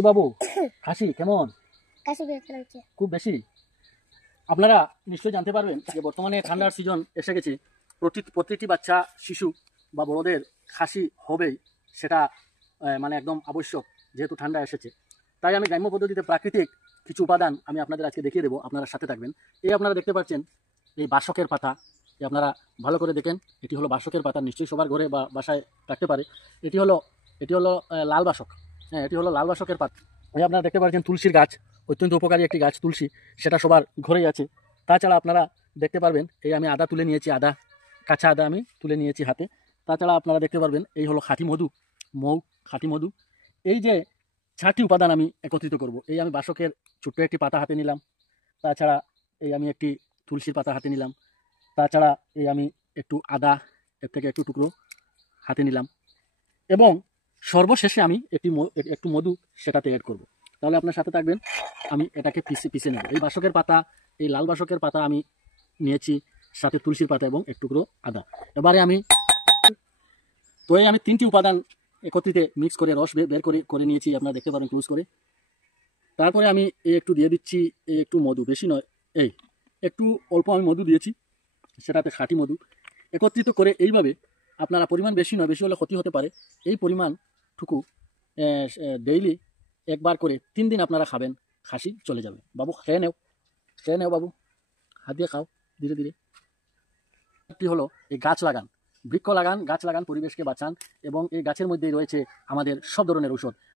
কি বাবু খাসি কেমন? খুব বেশি। আপনারা নিশ্চয়ই জানতে পারবেন যে বর্তমানে ঠান্ডার সিজন এসে গেছে। প্রতিটি বাচ্চা শিশু বা বড়দের খাসি হবেই, সেটা মানে একদম আবশ্যক, যেহেতু ঠান্ডা এসেছে। তাই আমি গ্রাম্য পদ্ধতিতে প্রাকৃতিক কিছু উপাদান আমি আপনাদের আজকে দেখিয়ে দেবো, আপনারা সাথে থাকবেন। এই আপনারা দেখতে পাচ্ছেন এই বাসকের পাতা, আপনারা ভালো করে দেখেন, এটি হলো বাসকের পাতা, নিশ্চয়ই সবার ঘরে বা বাসায় থাকতে পারে। এটি হলো লাল বাসক। হ্যাঁ, এটি হলো লাল বাসকের পাতা। এই আপনারা দেখতে পাচ্ছেন তুলসীর গাছ, অত্যন্ত উপকারী একটি গাছ তুলসী, সেটা সবার ঘরেই আছে। তাছাড়া আপনারা দেখতে পারবেন এই আমি আদা তুলে নিয়েছি, কাঁচা আদা আমি তুলে নিয়েছি হাতে। তাছাড়া আপনারা দেখতে পারবেন এই হলো খাঁটি মধু। এই যে 4টি উপাদান আমি একত্রিত করব। এই আমি বাসকের ছোট্ট একটি পাতা হাতে নিলাম, তাছাড়া এই আমি একটি তুলসীর পাতা হাতে নিলাম, তাছাড়া এই আমি একটু আদা এর থেকে একটু টুকরো হাতে নিলাম, এবং সর্বশেষে আমি একটু মধু সেটাতে অ্যাড করব। তাহলে আপনার সাথে থাকবেন, আমি এটাকে পিষে নেব। এই বাসকের পাতা, এই লাল বাসকের পাতা আমি নিয়েছি, সাথে তুলসীর পাতা এবং একটু টুকরো আদা। এবারে আমি 3টি উপাদান একত্রিত মিক্স করে রস বের করে নিয়েছি, আপনারা দেখতে পারেন ক্লোজ করে। তারপরে আমি একটু দিয়ে দিচ্ছি একটু মধু, বেশি নয়, একটু অল্প আমি মধু দিয়েছি, সেটাতে খাঁটি মধু। একত্রিত করে এইভাবে আপনারা, পরিমাণ বেশি নয়, বেশি হলে ক্ষতি হতে পারে, এই পরিমাণটুকু ডেইলি একবার করে 3 দিন আপনারা খাবেন, খাসি চলে যাবে। বাবু খেয়ে নেও বাবু, হাত দিয়ে খাও ধীরে ধীরে। একটি হলো এই গাছ লাগান, বৃক্ষ লাগান, গাছ লাগান, পরিবেশকে বাঁচান, এবং এই গাছের মধ্যেই রয়েছে আমাদের সব ধরনের ঔষধ।